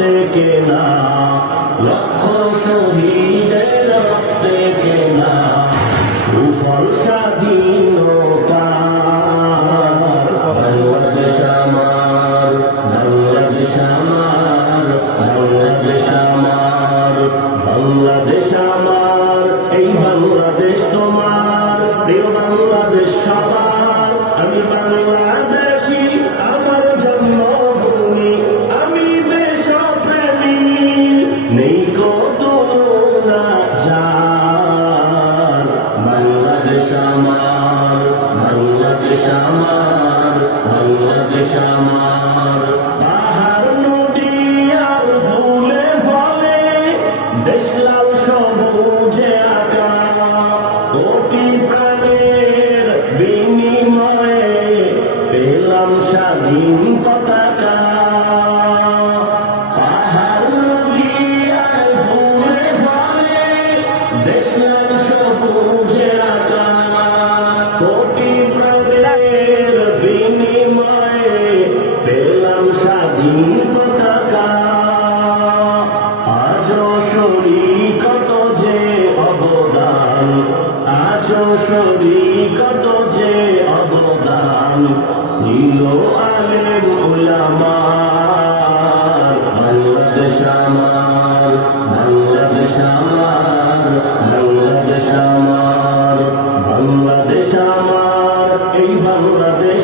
রক্তে কেনা, লক্ষ শহীদের রক্তে কেনা, সুফল স্বাধীনতা বাংলাদেশ আমার বাংলাদেশ আমার বাংলাদেশ আমার বাংলাদেশ আমার এই বাংলাদেশ পেলাম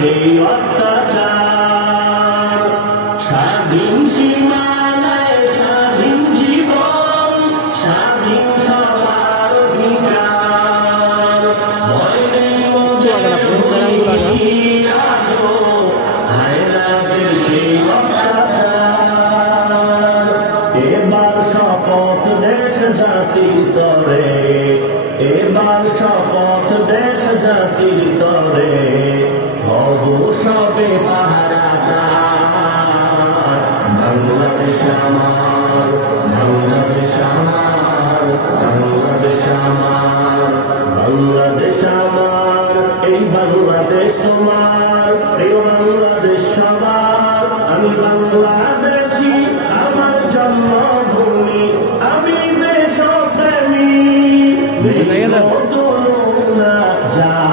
সেই অত্যাচার। স্বাধীন সীমানায় স্বাধীন জীবন, স্বাধীন সবার অধিকার। ভয় নেই এবার শপথ দেশ জাতির তরে, এবার শপথ দেশ জাতির তরে। সবে পাহারাদার বাংলাদেশ আমার বাংলাদেশ আমার বাংলাদেশ আমার বাংলাদেশ আমার এই বাংলাদেশ তোমার প্রিয় বাংলাদেশ সবার। আমি বাংলাদেশি আমার জন্মভূমি আমি দেশপ্রেমী। তুলনা যার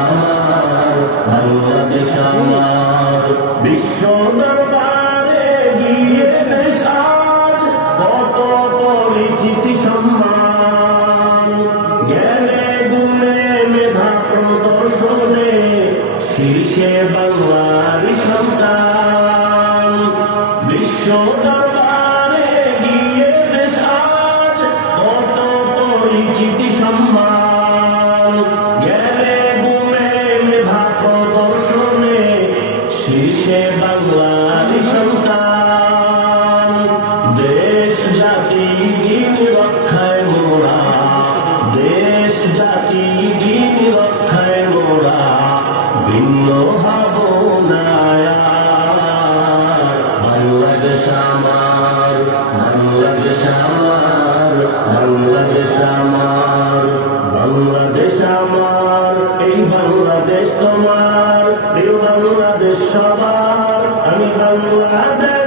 আমার বাংলাদেশ আমার বিশ্ব দরবারে গিয়ে দেশ আজ কত পরিচিতি বাংলাদেশ তোমার